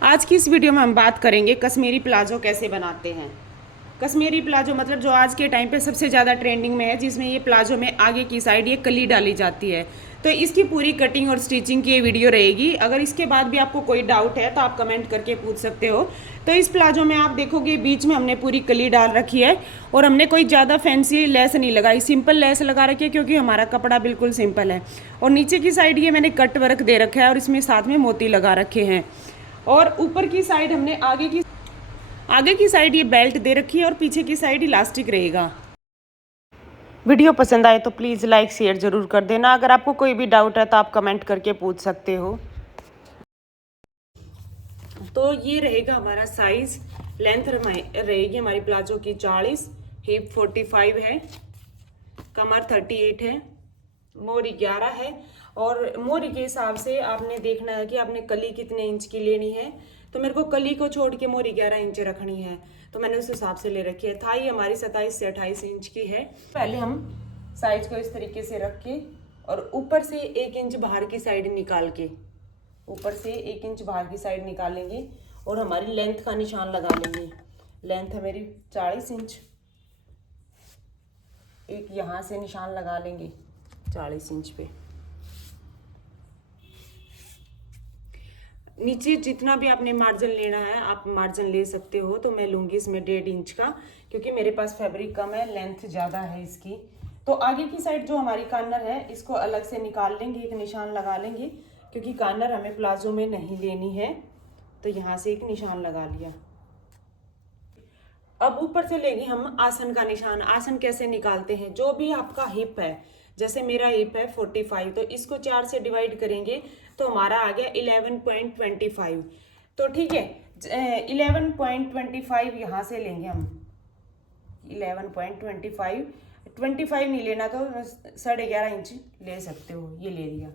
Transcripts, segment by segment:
आज की इस वीडियो में हम बात करेंगे कश्मीरी प्लाजो कैसे बनाते हैं। कश्मीरी प्लाजो मतलब जो आज के टाइम पे सबसे ज़्यादा ट्रेंडिंग में है, जिसमें ये प्लाजो में आगे की साइड ये कली डाली जाती है। तो इसकी पूरी कटिंग और स्टिचिंग की ये वीडियो रहेगी। अगर इसके बाद भी आपको कोई डाउट है तो आप कमेंट करके पूछ सकते हो। तो इस प्लाजो में आप देखोगे बीच में हमने पूरी कली डाल रखी है और हमने कोई ज़्यादा फैंसी लेस नहीं लगाई, सिंपल लेस लगा रखी है क्योंकि हमारा कपड़ा बिल्कुल सिंपल है। और नीचे की साइड ये मैंने कट वर्क दे रखा है और इसमें साथ में मोती लगा रखे हैं। और ऊपर की साइड हमने आगे की साइड ये बेल्ट दे रखी है और पीछे की साइड इलास्टिक रहेगा। वीडियो पसंद आए तो प्लीज़ लाइक शेयर ज़रूर कर देना। अगर आपको कोई भी डाउट है तो आप कमेंट करके पूछ सकते हो। तो ये रहेगा हमारा साइज। लेंथ रहेगी हमारी प्लाजो की 40, हिप 45 है, कमर 38 है, मोरी 11 है। और मोरी के हिसाब से आपने देखना है कि आपने कली कितने इंच की लेनी है। तो मेरे को कली को छोड़ के मोरी 11 इंच रखनी है, तो मैंने उस हिसाब से ले रखी है। थाई हमारी 27 से 28 इंच की है। पहले हम साइज को इस तरीके से रख के और ऊपर से 1 इंच बाहर की साइड निकाल के, ऊपर से 1 इंच बाहर की साइड निकालेंगे और हमारी लेंथ का निशान लगा लेंगे। लेंथ है मेरी 40 इंच। एक यहाँ से निशान लगा लेंगे 40 इंच पे। नीचे जितना भी आपने मार्जिन लेना है आप मार्जिन ले सकते हो। तो मैं लूँगी इसमें 1.5 इंच का, क्योंकि मेरे पास फैब्रिक कम है, लेंथ ज़्यादा है इसकी। तो आगे की साइड जो हमारी कॉर्नर है इसको अलग से निकाल लेंगे, एक निशान लगा लेंगे, क्योंकि कॉर्नर हमें प्लाजो में नहीं लेनी है। तो यहाँ से एक निशान लगा लिया। अब ऊपर से लेंगे हम आसन का निशान। आसन कैसे निकालते हैं, जो भी आपका हिप है, जैसे मेरा हिप है 45, तो इसको 4 से डिवाइड करेंगे तो हमारा आ गया 11.25। तो ठीक है, 11.25 यहाँ से लेंगे हम। 11.25, 25 नहीं लेना तो 11.5 इंच ले सकते हो। ये ले लिया,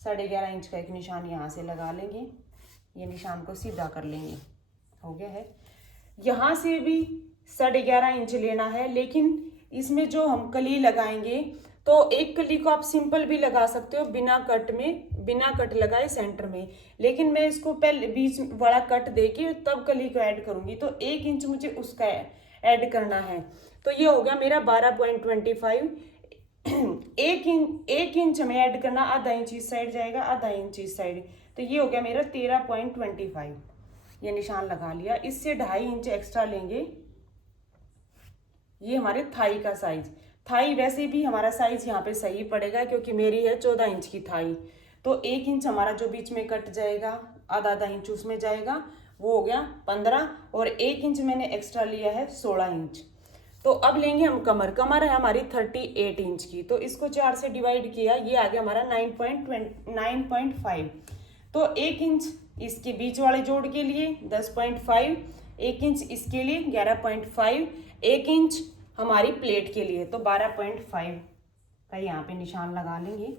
11.5 इंच का एक निशान यहाँ से लगा लेंगे। ये निशान को सीधा कर लेंगे, हो गया है। यहाँ से भी 11.5 इंच लेना है, लेकिन इसमें जो हम कली लगाएंगे तो एक कली को आप सिंपल भी लगा सकते हो बिना कट में, बिना कट लगाए सेंटर में। लेकिन मैं इसको पहले बीच वाला कट देके तब कली को ऐड करूंगी, तो 1 इंच मुझे उसका ऐड करना है। तो ये हो गया मेरा 12.25। 1 इंच हमें ऐड करना, आधा इंच इस साइड जाएगा, आधा इंच इस साइड। तो ये हो गया मेरा 13.25। ये निशान लगा लिया। इससे 2.5 इंच एक्स्ट्रा लेंगे। ये हमारे थाई का साइज। थाई वैसे भी हमारा साइज यहाँ पे सही पड़ेगा क्योंकि मेरी है 14 इंच की थाई। तो 1 इंच हमारा जो बीच में कट जाएगा, आधा आधा इंच उसमें जाएगा, वो हो गया 15। और 1 इंच मैंने एक्स्ट्रा लिया है 16 इंच। तो अब लेंगे हम कमर। कमर है हमारी 38 इंच की, तो इसको 4 से डिवाइड किया, ये आ गया हमारा 9.5। तो 1 इंच इसके बीच वाले जोड़ के लिए 10.5, 1 इंच इसके लिए 11.5, 1 इंच हमारी प्लेट के लिए तो 12.5 का यहाँ पे निशान लगा लेंगे।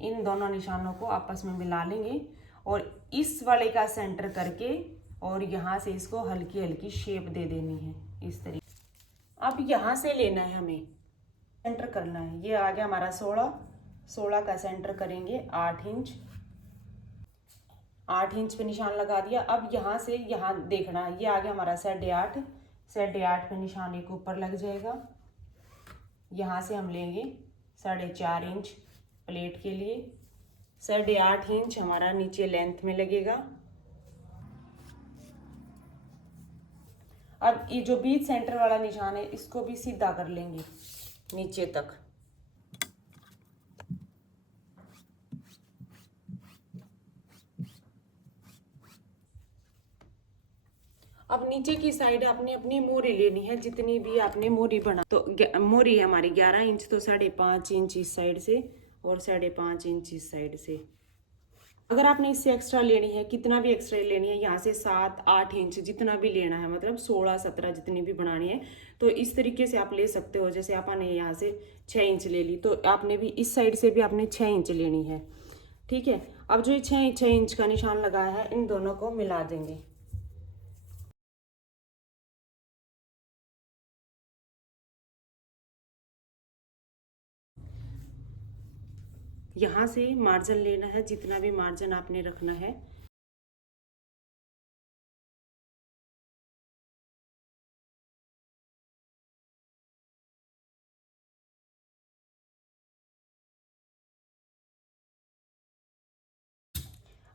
इन दोनों निशानों को आपस में मिला लेंगे और इस वाले का सेंटर करके और यहाँ से इसको हल्की हल्की शेप दे देनी है इस तरीके। अब यहाँ से लेना है हमें, सेंटर करना है। ये आ गया हमारा 16 का सेंटर करेंगे 8 इंच। 8 इंच पे निशान लगा दिया। अब यहाँ से यहाँ देखना, ये आ गया हमारा 8.5। 8.5 पे निशान एक ऊपर लग जाएगा। यहाँ से हम लेंगे 4.5 इंच प्लेट के लिए। 8.5 इंच हमारा नीचे लेंथ में लगेगा। अब ये जो बीच सेंटर वाला निशान है इसको भी सीधा कर लेंगे नीचे तक। अब नीचे की साइड आपने अपनी मोरी लेनी है, जितनी भी आपने मोरी बना। तो मोरी है हमारी 11 इंच, तो 5.5 इंच इस साइड से और 5.5 इंच इस साइड से। अगर आपने इससे एक्स्ट्रा लेनी है, कितना भी एक्स्ट्रा लेनी है, यहाँ से 7-8 इंच जितना भी लेना है, मतलब 16-17 जितनी भी बनानी है, तो इस तरीके से आप ले सकते हो। जैसे आपने यहाँ से 6 इंच ले ली, तो आपने भी इस साइड से भी आपने 6 इंच लेनी है। ठीक है, अब जो ये 6 इंच का निशान लगाया है इन दोनों को मिला देंगे। यहाँ से मार्जिन लेना है, जितना भी मार्जिन आपने रखना है।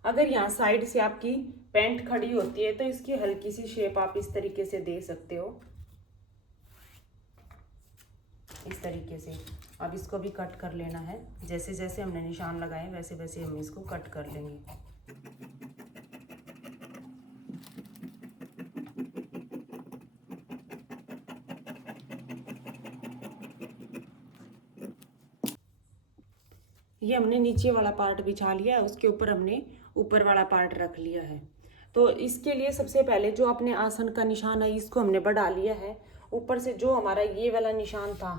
अगर यहाँ साइड से आपकी पैंट खड़ी होती है तो इसकी हल्की सी शेप आप इस तरीके से दे सकते हो, इस तरीके से। अब इसको भी कट कर लेना है, जैसे जैसे हमने निशान लगाए वैसे वैसे हम इसको कट कर लेंगे। ये हमने नीचे वाला पार्ट बिछा लिया है, उसके ऊपर हमने ऊपर वाला पार्ट रख लिया है। तो इसके लिए सबसे पहले जो अपने आसन का निशान है इसको हमने बढ़ा लिया है। ऊपर से जो हमारा ये वाला निशान था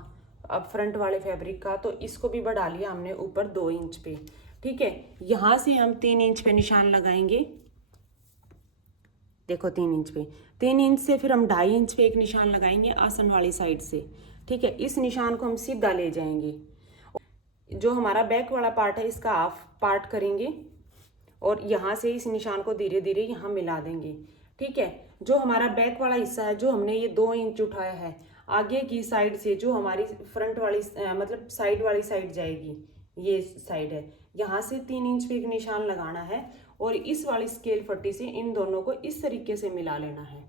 अब फ्रंट वाले फैब्रिक का, तो इसको भी बढ़ा लिया हमने ऊपर 2 इंच पे। ठीक है, यहाँ से हम 3 इंच पे निशान लगाएंगे। देखो 3 इंच पे, 3 इंच से फिर हम 2.5 इंच पे एक निशान लगाएंगे आसन वाली साइड से। ठीक है, इस निशान को हम सीधा ले जाएंगे। जो हमारा बैक वाला पार्ट है इसका हाफ पार्ट करेंगे और यहाँ से इस निशान को धीरे धीरे यहाँ मिला देंगे। ठीक है, जो हमारा बैक वाला हिस्सा है जो हमने ये 2 इंच उठाया है, आगे की साइड से जो हमारी फ्रंट वाली मतलब साइड वाली साइड जाएगी, ये साइड है, यहाँ से 3 इंच पे एक निशान लगाना है और इस वाली स्केल पट्टी से इन दोनों को इस तरीके से मिला लेना है।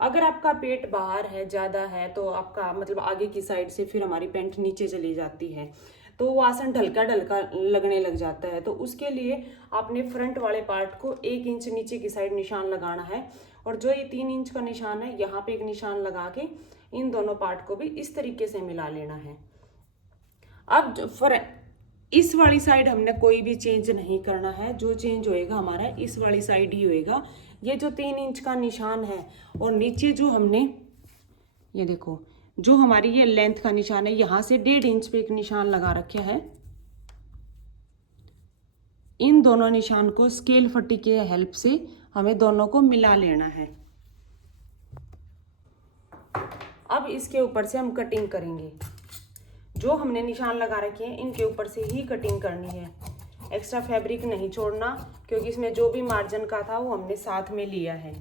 अगर आपका पेट बाहर है, ज़्यादा है, तो आपका मतलब आगे की साइड से फिर हमारी पैंट नीचे चली जाती है तो वो आसन ढलका ढलका लगने लग जाता है। तो उसके लिए आपने फ्रंट वाले पार्ट को 1 इंच नीचे की साइड निशान लगाना है और जो ये 3 इंच का निशान है यहाँ पे एक निशान लगा के इन दोनों पार्ट को भी इस तरीके से मिला लेना है। अब इस वाली साइड हमने कोई भी चेंज नहीं करना है, जो चेंज होएगा हमारा इस वाली साइड ही होएगा। ये जो 3 इंच का निशान है और नीचे जो हमने ये देखो जो हमारी ये लेंथ का निशान है, यहाँ से 1.5 इंच पे एक निशान लगा रखा है। इन दोनों निशान को स्केल पट्टी के हेल्प से हमें दोनों को मिला लेना है। अब इसके ऊपर से हम कटिंग करेंगे। जो हमने निशान लगा रखे हैं इनके ऊपर से ही कटिंग करनी है, एक्स्ट्रा फैब्रिक नहीं छोड़ना, क्योंकि इसमें जो भी मार्जिन का था वो हमने साथ में लिया है।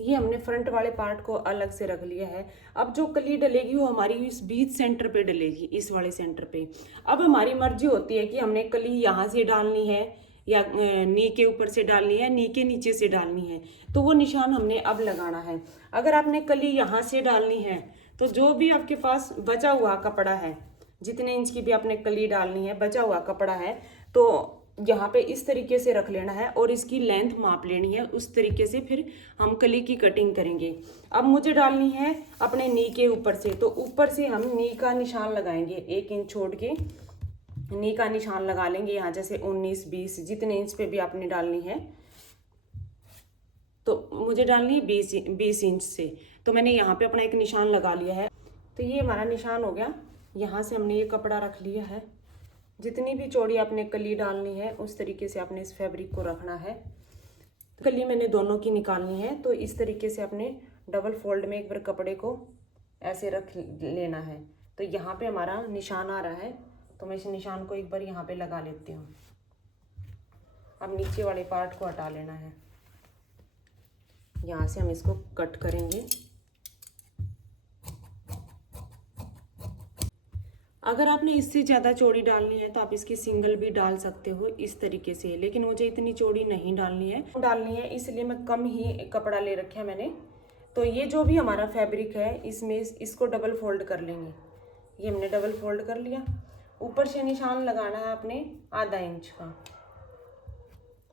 ये हमने फ्रंट वाले पार्ट को अलग से रख लिया है। अब जो कली डलेगी वो हमारी इस बीच सेंटर पे डलेगी, इस वाले सेंटर पे। अब हमारी मर्जी होती है कि हमने कली यहाँ से डालनी है या नी के ऊपर से डालनी है, नी के नीचे से डालनी है, तो वो निशान हमने अब लगाना है। अगर आपने कली यहाँ से डालनी है तो जो भी आपके पास बचा हुआ कपड़ा है, जितने इंच की भी आपने कली डालनी है, बचा हुआ कपड़ा है, तो यहाँ पे इस तरीके से रख लेना है और इसकी लेंथ माप लेनी है। उस तरीके से फिर हम कली की कटिंग करेंगे। अब मुझे डालनी है अपने नी के ऊपर से, तो ऊपर से हम नी का निशान लगाएंगे। 1 इंच छोड़ के नी का निशान लगा लेंगे यहाँ, जैसे 19, 20 जितने इंच पे भी आपने डालनी है। तो मुझे डालनी है 20 इंच से, तो मैंने यहाँ पे अपना एक निशान लगा लिया है। तो ये हमारा निशान हो गया। यहाँ से हमने ये कपड़ा रख लिया है। जितनी भी चौड़ी आपने कली डालनी है उस तरीके से आपने इस फैब्रिक को रखना है। कली मैंने दोनों की निकालनी है, तो इस तरीके से आपने डबल फोल्ड में एक बार कपड़े को ऐसे रख लेना है। तो यहाँ पे हमारा निशान आ रहा है, तो मैं इस निशान को एक बार यहाँ पे लगा लेती हूँ। अब नीचे वाले पार्ट को हटा लेना है। यहाँ से हम इसको कट करेंगे। अगर आपने इससे ज़्यादा चौड़ी डालनी है तो आप इसकी सिंगल भी डाल सकते हो इस तरीके से, लेकिन मुझे इतनी चौड़ी नहीं डालनी है इसलिए मैं कम ही कपड़ा ले रखा है मैंने। तो ये जो भी हमारा फैब्रिक है इसमें इसको डबल फोल्ड कर लेंगे। ये हमने डबल फोल्ड कर लिया। ऊपर से निशान लगाना है अपने आधा इंच का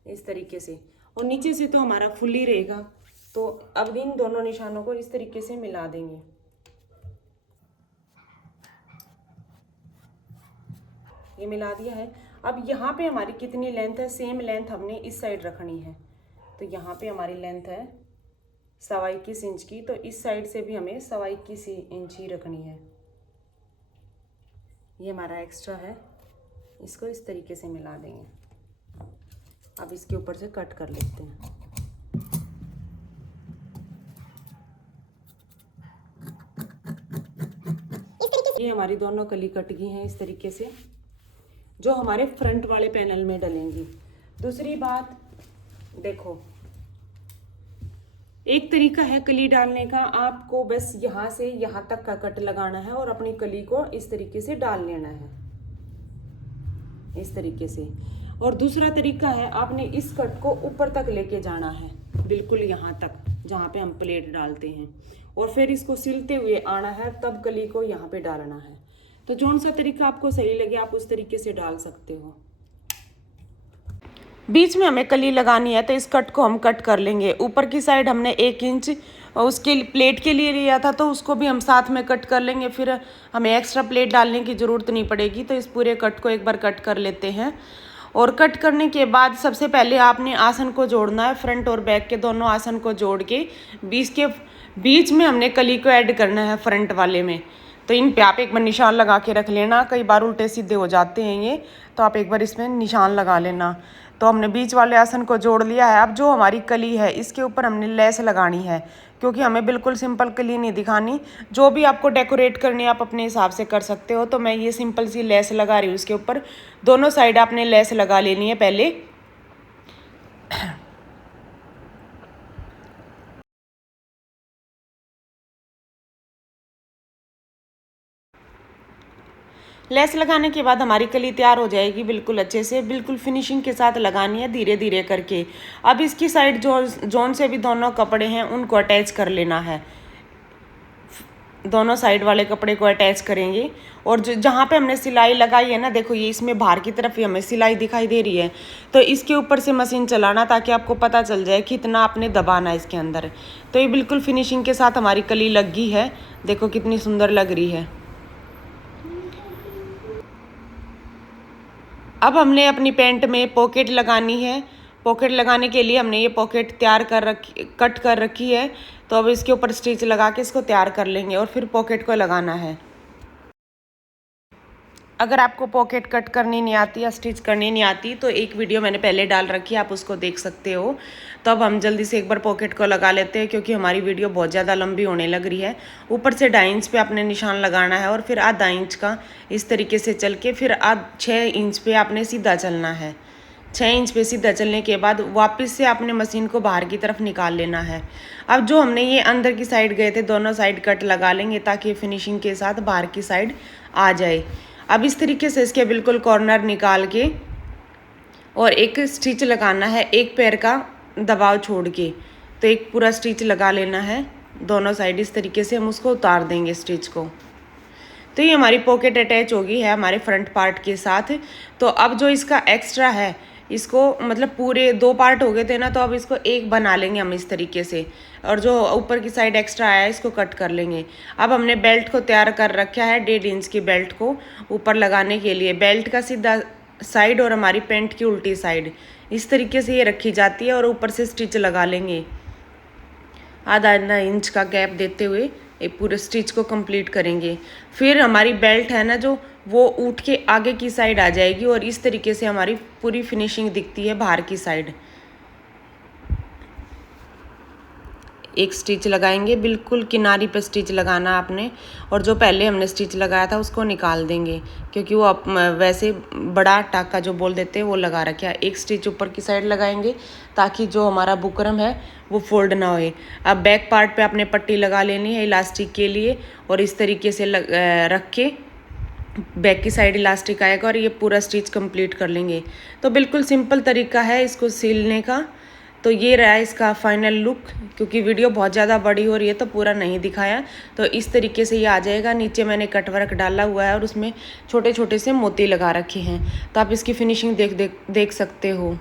इस तरीके से, और नीचे से तो हमारा फुल ही रहेगा। तो अब इन दोनों निशानों को इस तरीके से मिला देंगे। ये मिला दिया है। अब यहाँ पे हमारी कितनी लेंथ है, सेम लेंथ हमने इस साइड रखनी है। तो यहाँ पे हमारी लेंथ है 21.25 इंच की, तो इस साइड से भी हमें 21.25 इंच ही रखनी है। ये हमारा एक्स्ट्रा है, इसको इस तरीके से मिला देंगे। अब इसके ऊपर से कट कर लेते हैं। ये हमारी दोनों कली कट गई हैं इस तरीके से, जो हमारे फ्रंट वाले पैनल में डलेंगी। दूसरी बात देखो, एक तरीका है कली डालने का, आपको बस यहाँ से यहाँ तक का कट लगाना है और अपनी कली को इस तरीके से डाल लेना है, इस तरीके से। और दूसरा तरीका है, आपने इस कट को ऊपर तक लेके जाना है, बिल्कुल यहाँ तक जहाँ पे हम प्लेट डालते हैं, और फिर इसको सिलते हुए आना है, तब कली को यहाँ पे डालना है। तो जौन सा तरीका आपको सही लगे आप उस तरीके से डाल सकते हो। बीच में हमें कली लगानी है तो इस कट को हम कट कर लेंगे। ऊपर की साइड हमने 1 इंच उसके प्लेट के लिए लिया था, तो उसको भी हम साथ में कट कर लेंगे, फिर हमें एक्स्ट्रा प्लेट डालने की ज़रूरत नहीं पड़ेगी। तो इस पूरे कट को एक बार कट कर लेते हैं। और कट करने के बाद सबसे पहले आपने आसन को जोड़ना है, फ्रंट और बैक के दोनों आसन को जोड़ के बीच में हमने कली को ऐड करना है फ्रंट वाले में। तो इन पे आप एक बार निशान लगा के रख लेना, कई बार उल्टे सीधे हो जाते हैं ये, तो आप एक बार इसमें निशान लगा लेना। तो हमने बीच वाले आसन को जोड़ लिया है। अब जो हमारी कली है इसके ऊपर हमने लेस लगानी है, क्योंकि हमें बिल्कुल सिंपल कली नहीं दिखानी। जो भी आपको डेकोरेट करनी है आप अपने हिसाब से कर सकते हो। तो मैं ये सिंपल सी लेस लगा रही हूँ इसके ऊपर। दोनों साइड आपने लेस लगा लेनी है पहले। लेस लगाने के बाद हमारी कली तैयार हो जाएगी बिल्कुल अच्छे से, बिल्कुल फिनिशिंग के साथ लगानी है धीरे धीरे करके। अब इसकी साइड जोन से भी दोनों कपड़े हैं उनको अटैच कर लेना है, दोनों साइड वाले कपड़े को अटैच करेंगे। और जहाँ पे हमने सिलाई लगाई है ना, देखो ये इसमें बाहर की तरफ ही हमें सिलाई दिखाई दे रही है, तो इसके ऊपर से मशीन चलाना ताकि आपको पता चल जाए कि इतना आपने दबाना है इसके अंदर। तो ये बिल्कुल फिनिशिंग के साथ हमारी कली लग गई है, देखो कितनी सुंदर लग रही है। अब हमने अपनी पैंट में पॉकेट लगानी है। पॉकेट लगाने के लिए हमने ये पॉकेट कट कर रखी है। तो अब इसके ऊपर स्टिच लगा के इसको तैयार कर लेंगे और फिर पॉकेट को लगाना है। अगर आपको पॉकेट कट करनी नहीं आती या स्टिच करनी नहीं आती तो एक वीडियो मैंने पहले डाल रखी है, आप उसको देख सकते हो। तो अब हम जल्दी से एक बार पॉकेट को लगा लेते हैं, क्योंकि हमारी वीडियो बहुत ज़्यादा लंबी होने लग रही है। ऊपर से 2.5 इंच पे आपने निशान लगाना है और फिर आधा इंच का इस तरीके से चल के फिर 6 इंच पे आपने सीधा चलना है। 6 इंच पे सीधा चलने के बाद वापस से आपने मशीन को बाहर की तरफ निकाल लेना है। अब जो हमने ये अंदर की साइड गए थे, दोनों साइड कट लगा लेंगे ताकि फिनिशिंग के साथ बाहर की साइड आ जाए। अब इस तरीके से इसके बिल्कुल कॉर्नर निकाल के और एक स्टिच लगाना है, एक पैर का दबाव छोड़ के। तो एक पूरा स्टिच लगा लेना है दोनों साइड, इस तरीके से हम उसको उतार देंगे स्टिच को। तो ये हमारी पॉकेट अटैच होगी है हमारे फ्रंट पार्ट के साथ। तो अब जो इसका एक्स्ट्रा है, इसको मतलब पूरे 2 पार्ट हो गए थे ना, तो अब इसको एक बना लेंगे हम इस तरीके से, और जो ऊपर की साइड एक्स्ट्रा आया है इसको कट कर लेंगे। अब हमने बेल्ट को तैयार कर रखा है, 1.5 इंच की बेल्ट को ऊपर लगाने के लिए। बेल्ट का सीधा साइड और हमारी पैंट की उल्टी साइड इस तरीके से ये रखी जाती है, और ऊपर से स्टिच लगा लेंगे। आधा इंच का गैप देते हुए एक पूरे स्टिच को कंप्लीट करेंगे। फिर हमारी बेल्ट है ना जो, वो उठ के आगे की साइड आ जाएगी और इस तरीके से हमारी पूरी फिनिशिंग दिखती है बाहर की साइड। एक स्टिच लगाएंगे, बिल्कुल किनारी पर स्टिच लगाना आपने, और जो पहले हमने स्टिच लगाया था उसको निकाल देंगे, क्योंकि वो वैसे बड़ा टाका जो बोल देते हैं वो लगा रखा है। एक स्टिच ऊपर की साइड लगाएंगे ताकि जो हमारा बुकरम है वो फोल्ड ना होए। अब बैक पार्ट पे आपने पट्टी लगा लेनी है इलास्टिक के लिए, और इस तरीके से रख के बैक की साइड इलास्टिक आएगा और ये पूरा स्टिच कंप्लीट कर लेंगे। तो बिल्कुल सिंपल तरीका है इसको सिलने का। तो ये रहा इसका फाइनल लुक। क्योंकि वीडियो बहुत ज़्यादा बड़ी हो रही है तो पूरा नहीं दिखाया, तो इस तरीके से ये आ जाएगा। नीचे मैंने कट वर्क डाला हुआ है और उसमें छोटे छोटे से मोती लगा रखे हैं, तो आप इसकी फिनिशिंग देख सकते हो।